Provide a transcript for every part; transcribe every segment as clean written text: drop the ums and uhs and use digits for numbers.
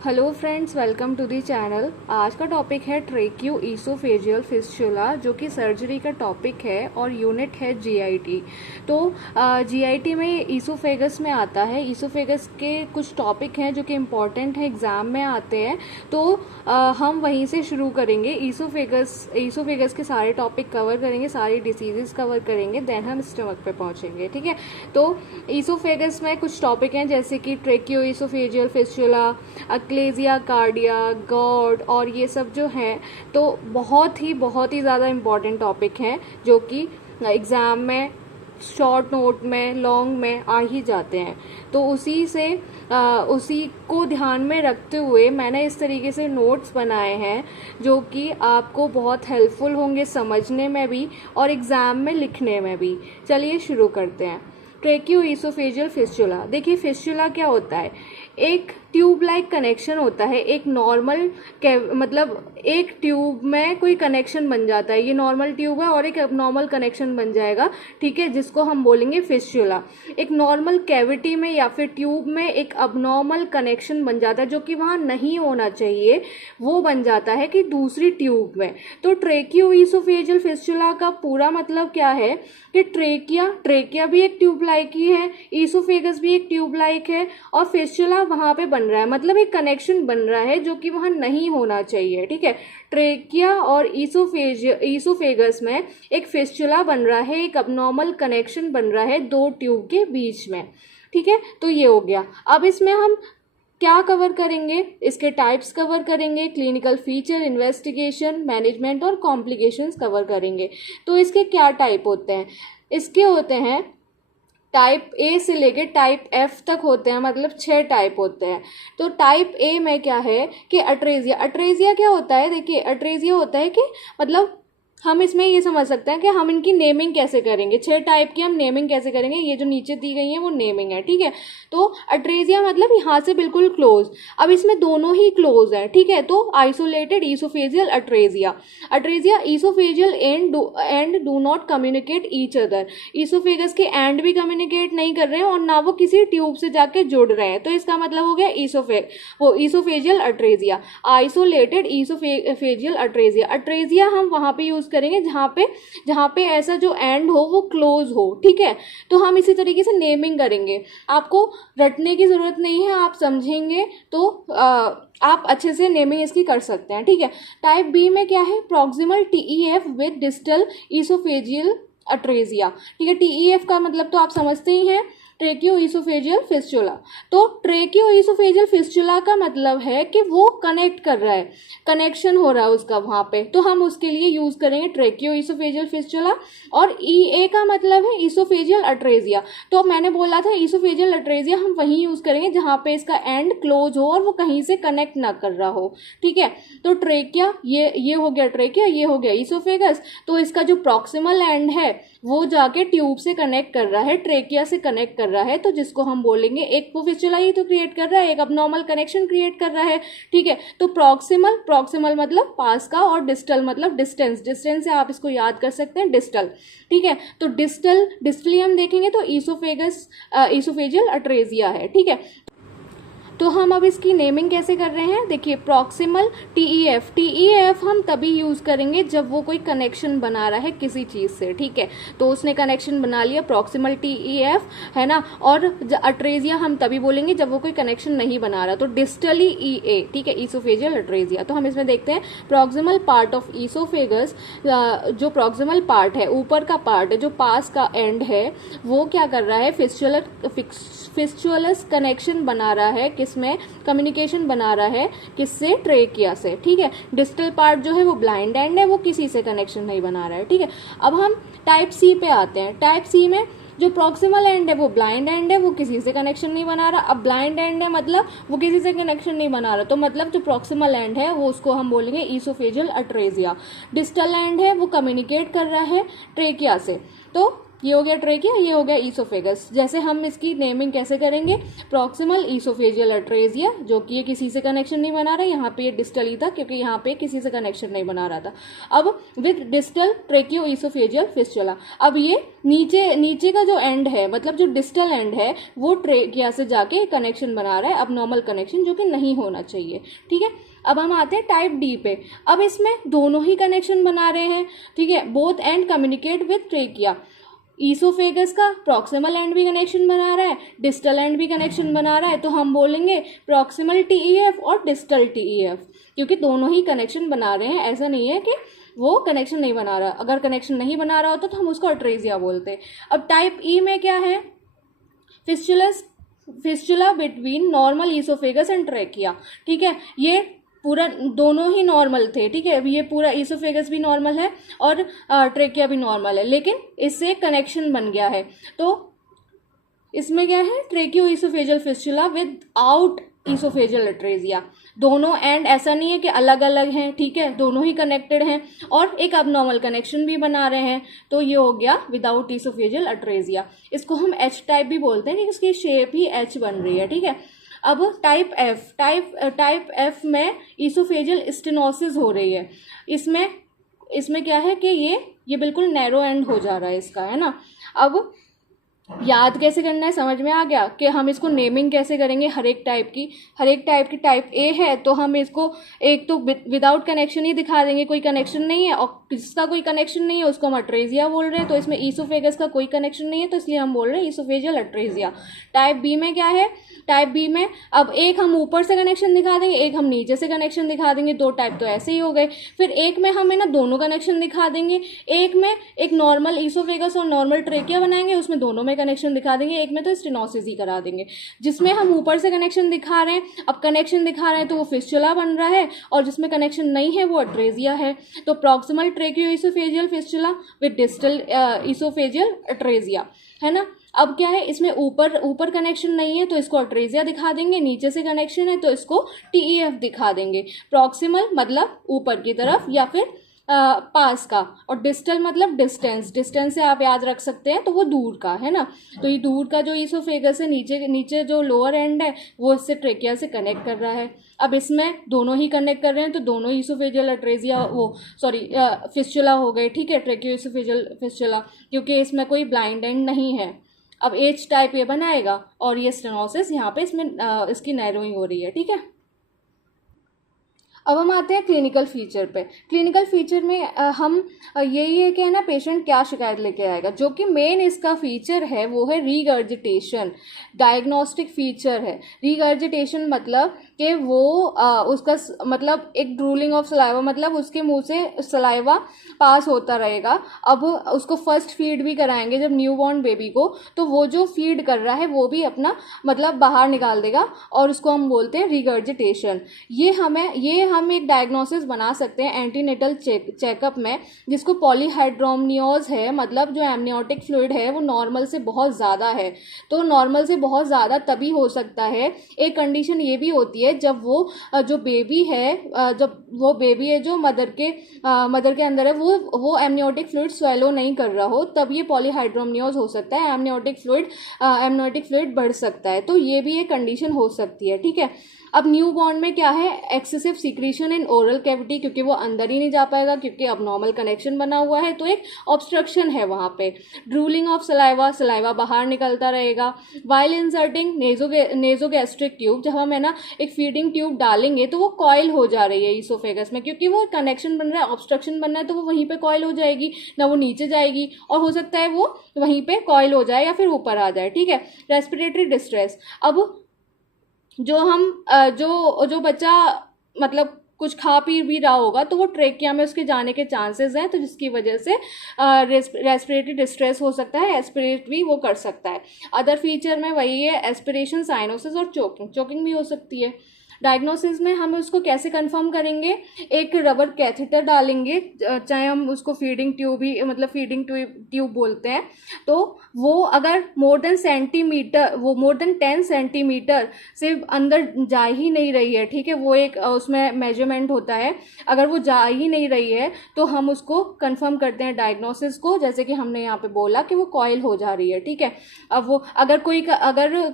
Hello friends, welcome to the channel. आज का topic है ट्रेक्यू ईसोफेजियल फिस्चुला, जो कि सर्जरी का टॉपिक है और यूनिट है जीआईटी। तो जीआईटी में ईसोफेगस में आता है। ईसोफेगस के कुछ टॉपिक हैं जो कि इम्पॉर्टेंट है, एग्जाम में आते हैं। तो हम वहीं से शुरू करेंगे। ईसोफेगस के सारे टॉपिक कवर करेंगे, सारी डिसीजेस कवर करेंगे, देन हम स्टमक पे पहुंचेंगे। ठीक है, तो ईसोफेगस में कुछ टॉपिक हैं जैसे कि tracheo oesophageal fistula, achalasia cardia, गॉड और ये सब जो हैं, तो बहुत ही ज़्यादा इम्पॉर्टेंट टॉपिक हैं जो कि एग्ज़ाम में शॉर्ट नोट में लॉन्ग में आ ही जाते हैं। तो उसी को ध्यान में रखते हुए मैंने इस तरीके से नोट्स बनाए हैं जो कि आपको बहुत हेल्पफुल होंगे समझने में भी और एग्ज़ाम में लिखने में भी। चलिए शुरू करते हैं। Tracheo oesophageal fistula. देखिए, फिस्चुला क्या होता है? एक ट्यूब लाइक कनेक्शन होता है। एक नॉर्मल मतलब एक ट्यूब में कोई कनेक्शन बन जाता है। ये नॉर्मल ट्यूब है और एक एबनॉर्मल कनेक्शन बन जाएगा, ठीक है, जिसको हम बोलेंगे फिस्चुला। एक नॉर्मल कैविटी में या फिर ट्यूब में एक अबनॉर्मल कनेक्शन बन जाता है जो कि वहाँ नहीं होना चाहिए, वो बन जाता है कि दूसरी ट्यूब में। तो ट्रेक्यू ईसोफेजियल फिस्चुला का पूरा मतलब क्या है कि ट्रेकिया भी एक ट्यूब लाइक ही है, ईसोफेगस भी एक ट्यूब लाइक है और फिस्चुला वहां पे बन रहा है, मतलब एक कनेक्शन बन रहा है जो कि वहां नहीं होना चाहिए। ठीक है, ट्रेकिया और ईसोफेगस में एक फिस्चुला बन रहा है, एक अबनॉर्मल कनेक्शन बन रहा है दो ट्यूब के बीच में। ठीक है, तो ये हो गया। अब इसमें हम क्या कवर करेंगे? इसके टाइप्स कवर करेंगे, क्लिनिकल फीचर, इन्वेस्टिगेशन, मैनेजमेंट और कॉम्प्लिकेशंस कवर करेंगे। तो इसके क्या टाइप होते हैं? इसके होते हैं टाइप ए से लेके टाइप एफ तक होते हैं, मतलब 6 टाइप होते हैं। तो टाइप ए में क्या है कि अट्रेजिया क्या होता है? देखिए, अट्रेजिया होता है कि मतलब हम इसमें ये समझ सकते हैं कि हम इनकी नेमिंग कैसे करेंगे। 6 टाइप की हम नेमिंग कैसे करेंगे, ये जो नीचे दी गई है वो नेमिंग है। ठीक है, तो अट्रेजिया मतलब यहाँ से बिल्कुल क्लोज। अब इसमें दोनों ही क्लोज है। ठीक है, तो isolated oesophageal atresia oesophageal end do not communicate each other. Oesophagus के एंड भी कम्युनिकेट नहीं कर रहे हैं और ना वो किसी ट्यूब से जाके जुड़ रहे हैं। तो इसका मतलब हो गया ईसोफेजियल अट्रेजिया। आइसोलेटेड ईसोफेजियल अट्रेजिया हम वहां पे यूज करेंगे जहां पे ऐसा जो एंड हो वो क्लोज हो। ठीक है, तो हम इसी तरीके से नेमिंग करेंगे। आपको रटने की जरूरत नहीं है, आप समझेंगे तो आप अच्छे से नेमिंग इसकी कर सकते हैं। ठीक है, टाइप बी में क्या है? Proximal TEF with distal oesophageal atresia. ठीक है, टीईएफ का मतलब तो आप समझते ही हैं, ट्रेक्यू ईसोफेजियल फिस्चुला। तो ट्रेक्यू ईसोफेजियल फिस्चुला का मतलब है कि वो कनेक्ट कर रहा है, कनेक्शन हो रहा है उसका वहां पे, तो हम उसके लिए यूज करेंगे ट्रेक्यू ईसोफेजियल फिस्चुला। और ई का मतलब है ईसोफेजियल अट्रेजिया। तो मैंने बोला था ईसोफेजियल अट्रेजिया हम वहीं यूज करेंगे जहां पे इसका एंड क्लोज हो और वो कहीं से कनेक्ट ना कर रहा हो। ठीक है, तो ट्रेकिया ये हो गया ट्रेकिया, ये हो गया ईसोफेगस। तो इसका जो प्रॉक्सिमल एंड है वो जाके ट्यूब से कनेक्ट कर रहा है, ट्रेकिया से कनेक्ट कर रहा है, तो जिसको हम बोलेंगे एक फिस्चुला ही तो क्रिएट कर रहा है, एक अबनॉर्मल कनेक्शन क्रिएट कर रहा है। ठीक है, तो प्रॉक्सिमल मतलब पास का और डिस्टल मतलब डिस्टेंस से आप इसको याद कर सकते हैं, डिस्टल। ठीक है, तो डिस्टली हम देखेंगे तो ईसोफेजियल अट्रेजिया है। ठीक है, तो हम अब इसकी नेमिंग कैसे कर रहे हैं? देखिए, प्रॉक्सिमल टीईएफ हम तभी यूज करेंगे जब वो कोई कनेक्शन बना रहा है किसी चीज से। ठीक है, तो उसने कनेक्शन बना लिया, प्रॉक्सिमल टीईएफ है ना। और अट्रेजिया हम तभी बोलेंगे जब वो कोई कनेक्शन नहीं बना रहा, तो डिस्टली ईए। ठीक है, ईसोफेजियल अट्रेजिया। तो हम इसमें देखते हैं प्रॉक्सिमल पार्ट ऑफ ईसोफेगस। जो प्रॉक्सिमल पार्ट है, ऊपर का पार्ट है, जो पास का एंड है, वो क्या कर रहा है? फिस्चुलस कनेक्शन बना रहा है, किसमें? कम्युनिकेशन बना रहा है, किससे? ट्रेकिया से। ठीक है, डिस्टल पार्ट जो है वो ब्लाइंड एंड है, वो किसी से कनेक्शन नहीं बना रहा है। ठीक है, अब हम टाइप सी पे आते हैं। टाइप सी में जो प्रॉक्सिमल एंड है वो ब्लाइंड एंड है, वो किसी से कनेक्शन नहीं बना रहा। अब ब्लाइंड एंड है मतलब वो किसी से कनेक्शन नहीं बना रहा, तो मतलब जो प्रॉक्सिमल एंड है वो उसको हम बोलेंगे ईसोफेजियल अट्रेजिया। डिस्टल एंड है वो कम्युनिकेट कर रहा है ट्रेकिया से। तो ये हो गया ट्रेकिया, ये हो गया ईसोफेगस। जैसे हम इसकी नेमिंग कैसे करेंगे, प्रॉक्सिमल ईसोफेजियल अट्रेजिया, जो कि ये किसी से कनेक्शन नहीं बना रहा, यहाँ पे ये डिस्टल ही था क्योंकि यहाँ पे किसी से कनेक्शन नहीं बना रहा था। अब विद डिस्टल ट्रेकियो ईसोफेजियल फिस्टुला, अब ये नीचे का जो एंड है, मतलब जो डिस्टल एंड है, वो ट्रेकिया से जाके कनेक्शन बना रहा है, अब नॉर्मल कनेक्शन, जो कि नहीं होना चाहिए। ठीक है, अब हम आते हैं टाइप डी पे। अब इसमें दोनों ही कनेक्शन बना रहे हैं। ठीक है, both and communicate with trachea. Oesophagus का प्रॉक्सिमल एंड भी कनेक्शन बना रहा है, डिस्टल एंड भी कनेक्शन बना रहा है, तो हम बोलेंगे प्रॉक्सिमल टीईएफ और डिस्टल टीईएफ, क्योंकि दोनों ही कनेक्शन बना रहे हैं। ऐसा नहीं है कि वो कनेक्शन नहीं बना रहा, अगर कनेक्शन नहीं बना रहा होता तो हम उसको अट्रेजिया बोलते। अब टाइप ई में क्या है, fistula between normal oesophagus and trachea. ठीक है, ये पूरा दोनों ही नॉर्मल थे। ठीक है, ये पूरा ईसोफेगस भी नॉर्मल है और ट्रेकिया भी नॉर्मल है, लेकिन इससे कनेक्शन बन गया है। तो इसमें क्या है, tracheo oesophageal fistula without oesophageal atresia. दोनों एंड ऐसा नहीं है कि अलग अलग हैं, ठीक है, दोनों ही कनेक्टेड हैं और एक अबनॉर्मल कनेक्शन भी बना रहे हैं। तो ये हो गया विदाउट ईसोफेजियल अट्रेजिया। इसको हम एच टाइप भी बोलते हैं क्योंकि इसकी शेप ही एच बन रही है। ठीक है, अब टाइप एफ में ईसोफेजियल स्टेनोसिस हो रही है। इसमें क्या है कि ये बिल्कुल नैरो एंड हो जा रहा है इसका, है ना। अब याद कैसे करना है, समझ में आ गया कि हम इसको नेमिंग कैसे करेंगे हर एक टाइप की। टाइप ए है तो हम इसको एक तो विदाउट कनेक्शन ही दिखा देंगे, कोई कनेक्शन नहीं है, और जिसका कोई कनेक्शन नहीं है उसको हम अट्रेजिया बोल रहे हैं। तो इसमें ईसोफेगस का कोई कनेक्शन नहीं है तो इसलिए हम बोल रहे हैं ईसोफेजियल अट्रेजिया। टाइप बी में क्या है, टाइप बी में अब एक हम ऊपर से कनेक्शन दिखा देंगे, एक हम नीचे से कनेक्शन दिखा देंगे, दो टाइप तो ऐसे ही हो गए। फिर एक में हम है ना दोनों कनेक्शन दिखा देंगे, एक में एक नॉर्मल ईसोफेगस और नॉर्मल ट्रेकिया बनाएंगे, उसमें दोनों में कनेक्शन दिखा देंगे, एक में तो स्टेनोसिस ही करा देंगे। जिसमें हम ऊपर से कनेक्शन दिखा रहे हैं, अब कनेक्शन दिखा रहे हैं तो वो फिस्टुला बन रहा है, और जिसमें कनेक्शन नहीं है वो अट्रेजिया है। तो proximal tracheo oesophageal fistula with distal oesophageal atresia, है ना। अब क्या है, इसमें ऊपर कनेक्शन नहीं है तो इसको अट्रेजिया दिखा देंगे, नीचे से कनेक्शन है तो इसको टीईएफ दिखा देंगे। प्रॉक्सिमल मतलब नीचे की तरफ या फिर पास का, और डिस्टल मतलब डिस्टेंस से आप याद रख सकते हैं, तो वो दूर का, है ना। तो ये दूर का जो ईसोफेगस है, नीचे जो लोअर एंड है वो इससे ट्रेकिया से कनेक्ट कर रहा है। अब इसमें दोनों ही कनेक्ट कर रहे हैं तो दोनों ईसोफेजियल अट्रेजिया फिस्टुला हो गए। ठीक है, ट्रेकियो ईसोफेजियल फिस्टुला, क्योंकि इसमें कोई ब्लाइंड एंड नहीं है। अब एच टाइप ये बनाएगा और ये स्टेनोसिस यहाँ पे इसमें इसकी नैरोइंग हो रही है। ठीक है, अब हम आते हैं क्लिनिकल फीचर पे। क्लिनिकल फीचर में हम यही है कि है ना, पेशेंट क्या शिकायत लेके आएगा। जो कि मेन इसका फीचर है वो है रीगर्जिटेशन, डायग्नोस्टिक फीचर है। रीगर्जिटेशन मतलब कि वो उसका मतलब एक ड्रूलिंग ऑफ सलाइवा, मतलब उसके मुंह से सलाइवा पास होता रहेगा। अब उसको फर्स्ट फीड भी कराएंगे जब न्यूबॉर्न बेबी को, तो वो जो फीड कर रहा है वो भी अपना मतलब बाहर निकाल देगा, और उसको हम बोलते हैं रीगर्जिटेशन। ये हम एक डायग्नोसिस बना सकते हैं एंटीनेटल चेकअप में, जिसको पॉलीहाइड्रोमनियोज है, मतलब जो एमनियोटिक फ्लूइड है वो नॉर्मल से बहुत ज़्यादा है। तो नॉर्मल से बहुत ज़्यादा तभी हो सकता है, एक कंडीशन ये भी होती है जब वो जो बेबी है जो मदर के अंदर है वो एमनियोटिक फ्लूइड स्वेलो नहीं कर रहा हो, तब ये पॉलीहाइड्रोमनियोज हो सकता है, एमनियोटिक फ्लूइड बढ़ सकता है। तो ये भी एक कंडीशन हो सकती है। ठीक है, अब न्यू बॉर्न में क्या है, excessive secretion in oral cavity, क्योंकि वो अंदर ही नहीं जा पाएगा क्योंकि अब नॉर्मल कनेक्शन बना हुआ है, तो एक ऑब्स्ट्रक्शन है वहाँ पे। ड्रूलिंग ऑफ सलाइवा बाहर निकलता रहेगा। वाइल इंसर्टिंग नेजोगैस्ट्रिक ट्यूब, जब हम है ना एक फीडिंग ट्यूब डालेंगे तो वो कॉइल हो जा रही है ईसोफेगस में, क्योंकि वो कनेक्शन बन रहा है, ऑब्स्ट्रक्शन बन रहा है, तो वो वहीं पे कॉइल हो जाएगी, ना वो नीचे जाएगी, और हो सकता है वो वहीं पे कॉइल हो जाए या फिर ऊपर आ जाए। ठीक है, रेस्पिरेटरी डिस्ट्रेस, अब जो बच्चा मतलब कुछ खा पी भी रहा होगा तो वो ट्रेकिया में उसके जाने के चांसेस हैं, तो जिसकी वजह से रेस्पिरेटरी डिस्ट्रेस हो सकता है, एस्पिरेट भी वो कर सकता है। अदर फीचर में वही है एस्पिरेशन, साइनोसिस और चोकिंग भी हो सकती है। डायग्नोसिस में हम उसको कैसे कंफर्म करेंगे, एक रबर कैथेटर डालेंगे, चाहे हम उसको फीडिंग ट्यूब बोलते हैं, तो वो अगर मोर देन 10 सेंटीमीटर से अंदर जा ही नहीं रही है, ठीक है, वो एक उसमें फिलामेंट होता है, अगर वो जा ही नहीं रही है तो हम उसको कंफर्म करते हैं डायग्नोसिस को, जैसे कि हमने यहाँ पे बोला कि वो कॉइल हो जा रही है, ठीक है। अब वो अगर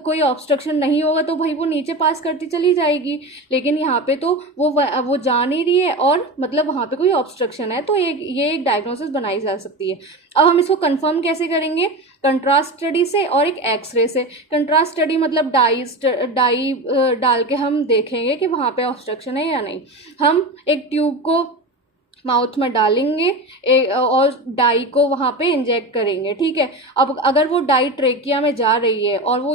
कोई ऑब्स्ट्रक्शन नहीं होगा तो भाई वो नीचे पास करती चली जाएगी, लेकिन यहाँ पे तो वो जा नहीं रही है और मतलब वहाँ पे कोई ऑब्स्ट्रक्शन है, तो ये एक डायग्नोसिस बनाई जा सकती है। अब हम इसको कंफर्म कैसे करेंगे? कंट्रास्ट स्टडी से और एक एक्सरे से। कंट्रास्ट स्टडी मतलब डाई डाल के हम देखेंगे कि वहाँ पे ऑब्स्ट्रक्शन है या नहीं। हम एक ट्यूब को माउथ में डालेंगे और डाई को वहाँ पे इंजेक्ट करेंगे, ठीक है। अब अगर वो डाई ट्रेकिया में जा रही है और वो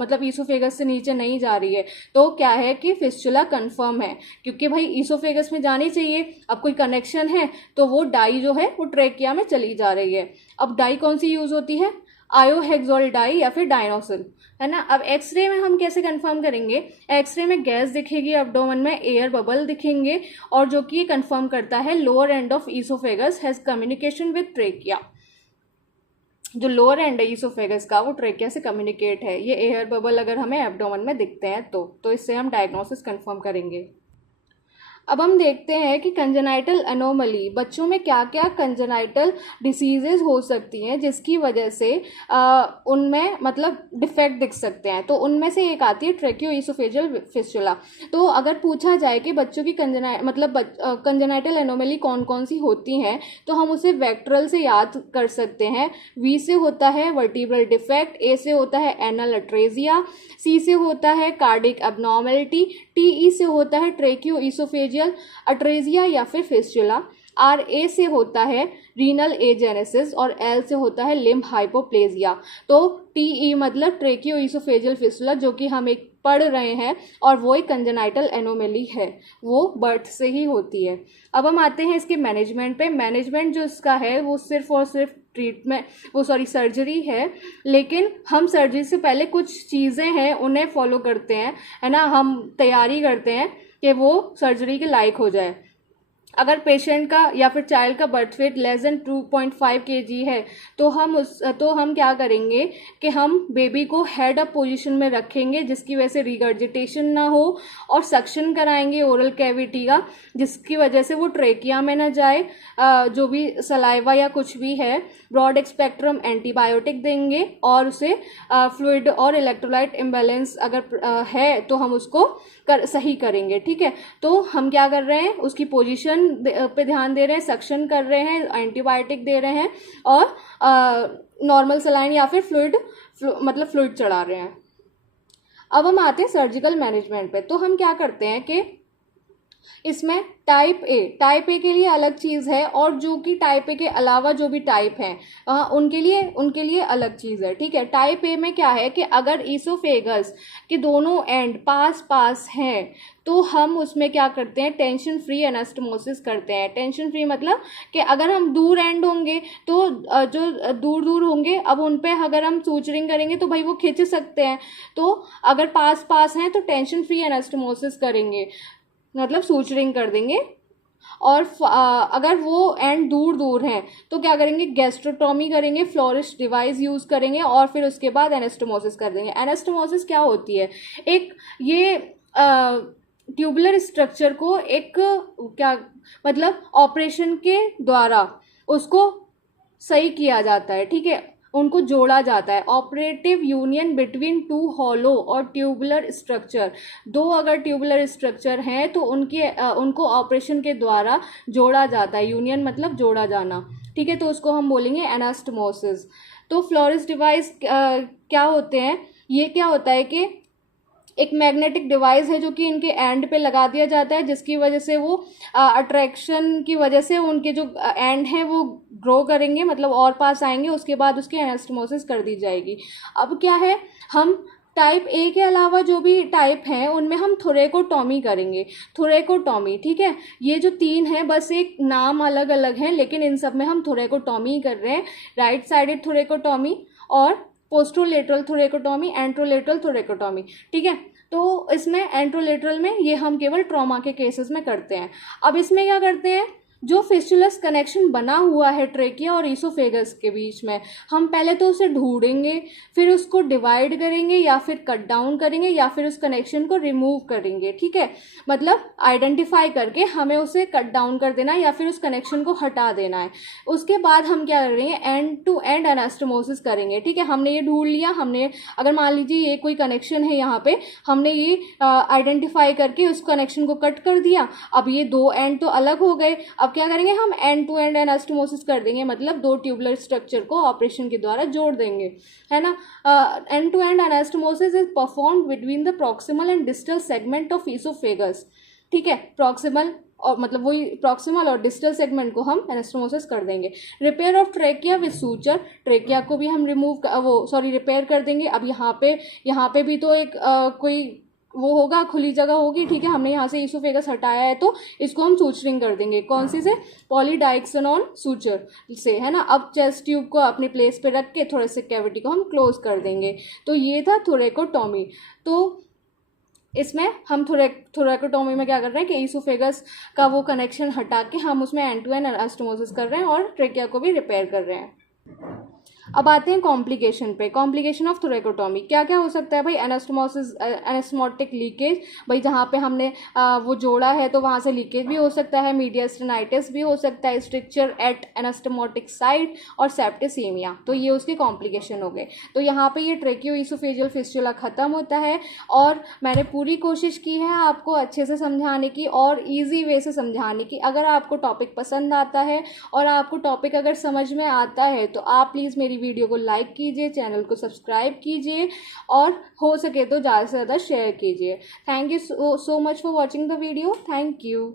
मतलब ईसोफेगस से नीचे नहीं जा रही है, तो क्या है कि फिस्चुला कंफर्म है, क्योंकि भाई ईसोफेगस में जानी चाहिए। अब कोई कनेक्शन है तो वो डाई जो है वो ट्रेकिया में चली जा रही है। अब डाई कौन सी यूज होती है? आयोहेक्सोल डाई या फिर डायनोसिल, है ना। अब एक्सरे में हम कैसे कंफर्म करेंगे? एक्सरे में गैस दिखेगी एब्डोमेन में, एयर बबल दिखेंगे, और जो कि ये कंफर्म करता है lower end of oesophagus has communication with trachea. जो लोअर एंड है ईसोफेगस का वो ट्रेकिया से कम्युनिकेट है। ये एयर बबल अगर हमें एब्डोमेन में दिखते हैं तो इससे हम डायग्नोसिस कंफर्म करेंगे। अब हम देखते हैं कि कंजेनाइटल एनोमली, बच्चों में क्या क्या कंजेनाइटल डिसीजेज हो सकती हैं जिसकी वजह से उनमें मतलब डिफेक्ट दिख सकते हैं। तो उनमें से एक आती है ट्रेकियोईसोफेजियल फिस्टुला। तो अगर पूछा जाए कि बच्चों की कंजेनाइटल एनोमली कौन कौन सी होती हैं, तो हम उसे वेक्ट्रल से याद कर सकते हैं। वी से होता है वर्टिब्रल डिफेक्ट, ए से होता है एनल अट्रेजिया, सी से होता है कार्डिक एब्नॉर्मेलिटी, टी से होता है ट्रेकियोईसोफेजियल अट्रेजिया या फिर फिस्टुला, आर ए से होता है रीनल एजेनेसिस और एल से होता है लिम्ब हाइपोप्लेजिया। तो टी ई मतलब ट्रेकियोईसोफेजियल फिस्टुला, जो कि हम एक पढ़ रहे हैं, और वो एक कंजेनाइटल एनोमली है, वो बर्थ से ही होती है। अब हम आते हैं इसके मैनेजमेंट पे। मैनेजमेंट जो इसका है वो सिर्फ और सिर्फ सर्जरी है, लेकिन हम सर्जरी से पहले कुछ चीज़ें हैं उन्हें फॉलो करते हैं, है ना। हम तैयारी करते हैं कि वो सर्जरी के लायक हो जाए। अगर पेशेंट का या फिर चाइल्ड का birth weight less than 2.5 kg है, तो हम क्या करेंगे कि हम बेबी को हेड अप पोजीशन में रखेंगे, जिसकी वजह से रिगर्जिटेशन ना हो, और सक्शन कराएंगे ओरल कैविटी का, जिसकी वजह से वो ट्रेकिया में ना जाए जो भी सलाइवा या कुछ भी है। ब्रॉड स्पेक्ट्रम एंटीबायोटिक देंगे, और उसे फ्लूइड और इलेक्ट्रोलाइट इम्बैलेंस अगर है तो हम उसको सही करेंगे, ठीक है। तो हम क्या कर रहे हैं, उसकी पोजीशन पे ध्यान दे रहे हैं, सक्शन कर रहे हैं, एंटीबायोटिक दे रहे हैं, और नॉर्मल सलाइन या फिर फ्लूइड चढ़ा रहे हैं। अब हम आते हैं सर्जिकल मैनेजमेंट पे। तो हम क्या करते हैं कि इसमें टाइप ए के लिए अलग चीज़ है, और जो कि टाइप ए के अलावा जो भी टाइप हैं उनके लिए अलग चीज़ है, ठीक है। टाइप ए में क्या है कि अगर ईसोफेगस के दोनों एंड पास हैं, तो हम उसमें क्या करते हैं, टेंशन फ्री एनास्टमोसिस करते हैं। टेंशन फ्री मतलब कि अगर हम दूर एंड होंगे तो जो दूर होंगे, अब उन पे अगर हम सूचरिंग करेंगे तो भाई वो खिंच सकते हैं। तो अगर पास हैं तो टेंशन फ्री एनास्टमोसिस करेंगे, मतलब सूचरिंग कर देंगे। और अगर वो एंड दूर हैं तो क्या करेंगे, गैस्ट्रोटॉमी करेंगे, फ्लोरिश डिवाइस यूज़ करेंगे, और फिर उसके बाद एनास्टमोसिस कर देंगे। एनास्टमोसिस क्या होती है? ये ट्यूबुलर स्ट्रक्चर को एक क्या मतलब ऑपरेशन के द्वारा उसको सही किया जाता है, ठीक है, उनको जोड़ा जाता है। Operative union between two hollow और ट्यूबुलर स्ट्रक्चर, दो अगर ट्यूबुलर स्ट्रक्चर हैं तो उनको ऑपरेशन के द्वारा जोड़ा जाता है। यूनियन मतलब जोड़ा जाना, ठीक है, तो उसको हम बोलेंगे एनास्टमोसिस। तो फ्लोरिस डिवाइस क्या होते हैं? ये क्या होता है कि एक मैग्नेटिक डिवाइस है जो कि इनके एंड पे लगा दिया जाता है, जिसकी वजह से वो अट्रैक्शन की वजह से उनके जो एंड हैं वो ग्रो करेंगे, मतलब और पास आएंगे, उसके बाद उसकी एनास्टमोसिस कर दी जाएगी। अब क्या है, हम टाइप ए के अलावा जो भी टाइप हैं उनमें हम थोरेकोटॉमी करेंगे। थोरेकोटॉमी, ठीक है, ये जो 3 हैं बस एक नाम अलग अलग हैं, लेकिन इन सब में हम थोरेकोटॉमी कर रहे हैं। राइट साइडेड थोरेकोटॉमी और पोस्टरोलेटरल थोरेकोटॉमी, एंट्रोलेटरल थोरेकोटॉमी, ठीक है। तो इसमें एंट्रोलेटरल में ये हम केवल ट्रॉमा के केसेस में करते हैं। अब इसमें क्या करते हैं, जो फिस्टुलस कनेक्शन बना हुआ है ट्रेकिया और ईसोफेगस के बीच में, हम पहले तो उसे ढूंढेंगे, फिर उसको डिवाइड करेंगे या फिर कट डाउन करेंगे या फिर उस कनेक्शन को रिमूव करेंगे, ठीक है। मतलब आइडेंटिफाई करके हमें उसे कट डाउन कर देना है या फिर उस कनेक्शन को हटा देना है। उसके बाद हम क्या करेंगे, एंड टू एंड एनास्टोमोसिस करेंगे, ठीक है। हमने ये ढूंढ लिया, हमने अगर मान लीजिए ये कोई कनेक्शन है, यहाँ पे हमने ये आइडेंटिफाई करके उस कनेक्शन को कट कर दिया। अब ये दो एंड तो अलग हो गए, अब क्या करेंगे, हम एंड टू एंड एनास्टोमोसिस कर देंगे, मतलब दो ट्यूबुलर स्ट्रक्चर को ऑपरेशन के द्वारा जोड़ देंगे, है ना। End to end anastomosis is performed between the proximal and distal segment of esophagus, ठीक है। प्रॉक्सिमल और मतलब वही प्रॉक्सिमल और डिस्टल सेगमेंट को हम एनास्टोमोसिस कर देंगे। Repair of trachea with suture, trachea को भी हम रिपेयर कर देंगे। अब यहाँ पे भी तो एक कोई वो होगा, खुली जगह होगी, ठीक है। हमने यहाँ से ईसोफेगस हटाया है तो इसको हम सूचरिंग कर देंगे, कौन सी से, पॉलीडाइक्सोनॉन सूचर से, है ना। अब चेस्ट ट्यूब को अपने प्लेस पे रख के थोड़े से कैविटी को हम क्लोज कर देंगे। तो ये था थोरेकोटॉमी। तो इसमें हम थोरेकोटॉमी में क्या कर रहे हैं कि ईसोफेगस का वो कनेक्शन हटा के हम उसमें एंड टू एंड एनास्टोमोसिस कर रहे हैं और ट्रेकिया को भी रिपेयर कर रहे हैं। अब आते हैं कॉम्प्लिकेशन पे। कॉम्प्लिकेशन ऑफ थोरेकोटॉमी क्या क्या हो सकता है भाई, एनास्टोमोसिस, एनास्टोमोटिक लीकेज, भाई जहाँ पे हमने वो जोड़ा है तो वहाँ से लीकेज भी हो सकता है, मीडियास्टेनाइटिस भी हो सकता है, स्ट्रिक्चर एट एनास्टोमोटिक साइट और सेप्टिसीमिया। तो ये उसके कॉम्प्लिकेशन हो गए। तो यहाँ पे ये ट्रेकियो ईसोफेजियल फिस्टुला ख़त्म होता है और मैंने पूरी कोशिश की है आपको अच्छे से समझाने की और ईजी वे से समझाने की। अगर आपको टॉपिक पसंद आता है और आपको टॉपिक अगर समझ में आता है तो आप प्लीज़ मेरी वीडियो को लाइक कीजिए, चैनल को सब्सक्राइब कीजिए और हो सके तो ज़्यादा से ज़्यादा शेयर कीजिए। Thank you so much for watching the video. Thank you.